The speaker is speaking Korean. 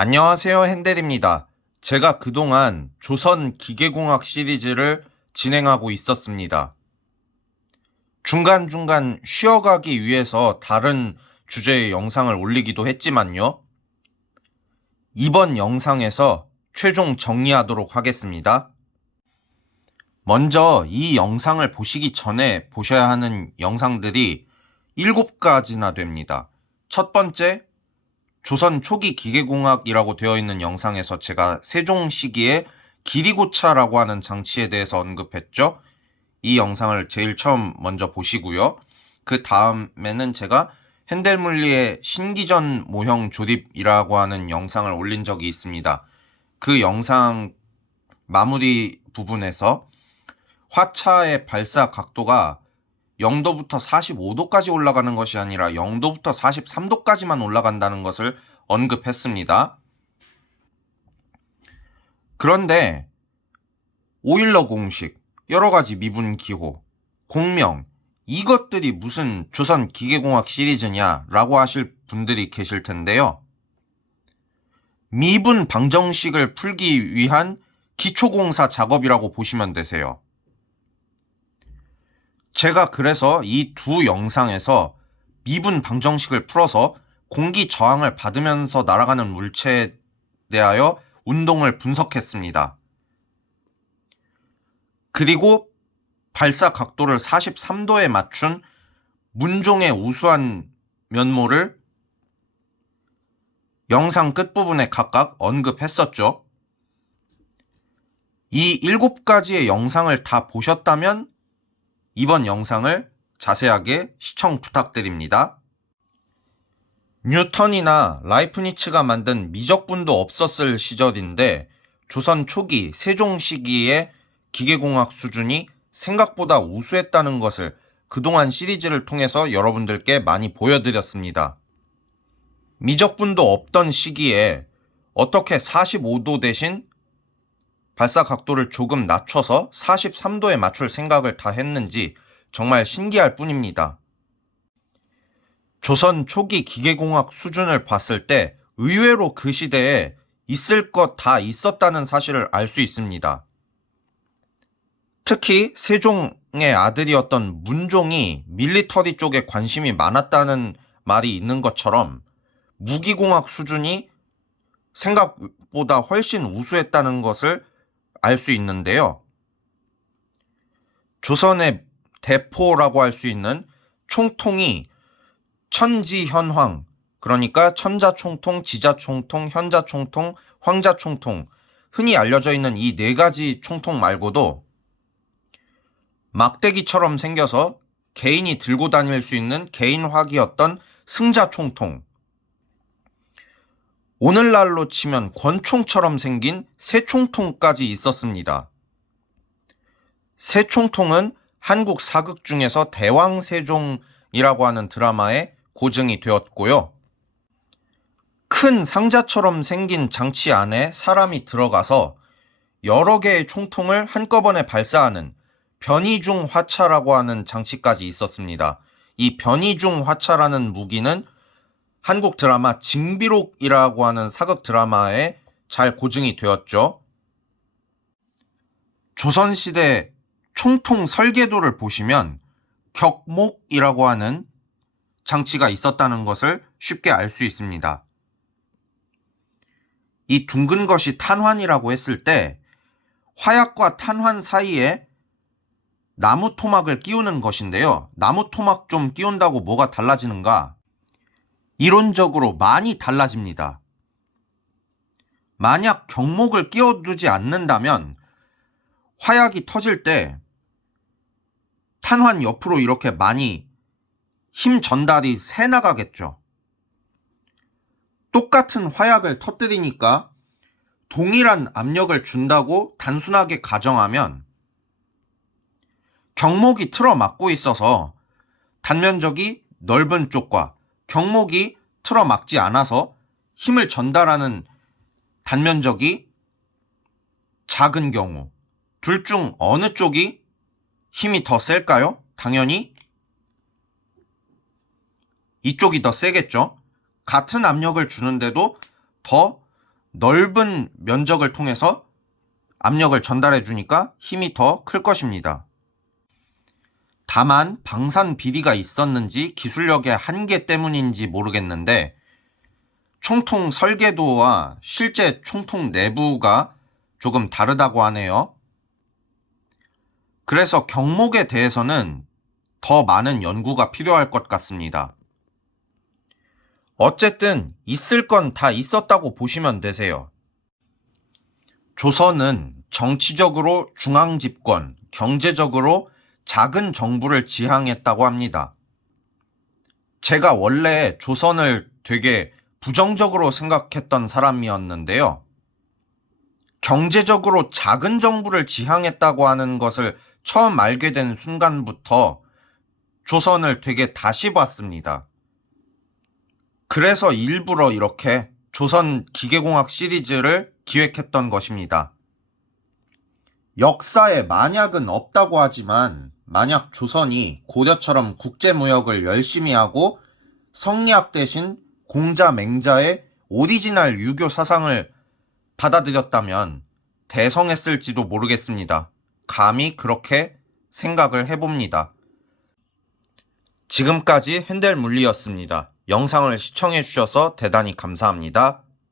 안녕하세요, 핸델입니다. 제가 그동안 조선 기계공학 시리즈를 진행하고 있었습니다. 중간중간 쉬어가기 위해서 다른 주제의 영상을 올리기도 했지만요. 이번 영상에서 최종 정리하도록 하겠습니다. 먼저 이 영상을 보시기 전에 보셔야 하는 영상들이 7가지나 됩니다. 첫 번째, 조선 초기 기계공학이라고 되어 있는 영상에서 제가 세종 시기에 기리고차라고 하는 장치에 대해서 언급했죠. 이 영상을 제일 처음 먼저 보시고요. 그 다음에는 제가 핸델물리의 신기전 모형 조립이라고 하는 영상을 올린 적이 있습니다. 그 영상 마무리 부분에서 화차의 발사 각도가 0도부터 45도까지 올라가는 것이 아니라 0도부터 43도까지만 올라간다는 것을 언급했습니다. 그런데 오일러 공식, 여러 가지 미분 기호, 공명, 이것들이 무슨 조선 기계공학 시리즈냐라고 하실 분들이 계실 텐데요. 미분 방정식을 풀기 위한 기초공사 작업이라고 보시면 되세요. 제가 그래서 이 두 영상에서 미분 방정식을 풀어서 공기 저항을 받으면서 날아가는 물체에 대하여 운동을 분석했습니다. 그리고 발사 각도를 43도에 맞춘 문종의 우수한 면모를 영상 끝부분에 각각 언급했었죠. 이 7가지의 영상을 다 보셨다면 이번 영상을 자세하게 시청 부탁드립니다. 뉴턴이나 라이프니츠가 만든 미적분도 없었을 시절인데 조선 초기 세종 시기의 기계공학 수준이 생각보다 우수했다는 것을 그동안 시리즈를 통해서 여러분들께 많이 보여드렸습니다. 미적분도 없던 시기에 어떻게 45도 대신 발사 각도를 조금 낮춰서 43도에 맞출 생각을 다 했는지 정말 신기할 뿐입니다. 조선 초기 기계공학 수준을 봤을 때 의외로 그 시대에 있을 것 다 있었다는 사실을 알 수 있습니다. 특히 세종의 아들이었던 문종이 밀리터리 쪽에 관심이 많았다는 말이 있는 것처럼 무기공학 수준이 생각보다 훨씬 우수했다는 것을 알 수 있는데요. 조선의 대포라고 할 수 있는 총통이 천지현황, 그러니까 천자총통, 지자총통, 현자총통, 황자총통, 흔히 알려져 있는 이 4가지 총통 말고도 막대기처럼 생겨서 개인이 들고 다닐 수 있는 개인 화기였던 승자총통, 오늘날로 치면 권총처럼 생긴 새총통까지 있었습니다. 새총통은 한국 사극 중에서 대왕세종이라고 하는 드라마에 고증이 되었고요. 큰 상자처럼 생긴 장치 안에 사람이 들어가서 여러 개의 총통을 한꺼번에 발사하는 변이중 화차라고 하는 장치까지 있었습니다. 이 변이중 화차라는 무기는 한국 드라마 징비록이라고 하는 사극 드라마에 잘 고증이 되었죠. 조선시대 총통 설계도를 보시면 격목이라고 하는 장치가 있었다는 것을 쉽게 알 수 있습니다. 이 둥근 것이 탄환이라고 했을 때 화약과 탄환 사이에 나무 토막을 끼우는 것인데요. 나무 토막 좀 끼운다고 뭐가 달라지는가? 이론적으로 많이 달라집니다. 만약 격목을 끼워두지 않는다면 화약이 터질 때 탄환 옆으로 이렇게 많이 힘 전달이 새 나가겠죠. 똑같은 화약을 터뜨리니까 동일한 압력을 준다고 단순하게 가정하면 격목이 틀어막고 있어서 단면적이 넓은 쪽과 격목이 틀어막지 않아서 힘을 전달하는 단면적이 작은 경우 둘 중 어느 쪽이 힘이 더 셀까요? 당연히 이쪽이 더 세겠죠. 같은 압력을 주는데도 더 넓은 면적을 통해서 압력을 전달해 주니까 힘이 더 클 것입니다. 다만 방산 비리가 있었는지 기술력의 한계 때문인지 모르겠는데 총통 설계도와 실제 총통 내부가 조금 다르다고 하네요. 그래서 경목에 대해서는 더 많은 연구가 필요할 것 같습니다. 어쨌든 있을 건 다 있었다고 보시면 되세요. 조선은 정치적으로 중앙집권, 경제적으로 작은 정부를 지향했다고 합니다. 제가 원래 조선을 되게 부정적으로 생각했던 사람이었는데요. 경제적으로 작은 정부를 지향했다고 하는 것을 처음 알게 된 순간부터 조선을 되게 다시 봤습니다. 그래서 일부러 이렇게 조선 기계공학 시리즈를 기획했던 것입니다. 역사에 만약은 없다고 하지만 만약 조선이 고려처럼 국제무역을 열심히 하고 성리학 대신 공자 맹자의 오리지널 유교 사상을 받아들였다면 대성했을지도 모르겠습니다. 감히 그렇게 생각을 해봅니다. 지금까지 핸델 물리였습니다. 영상을 시청해주셔서 대단히 감사합니다.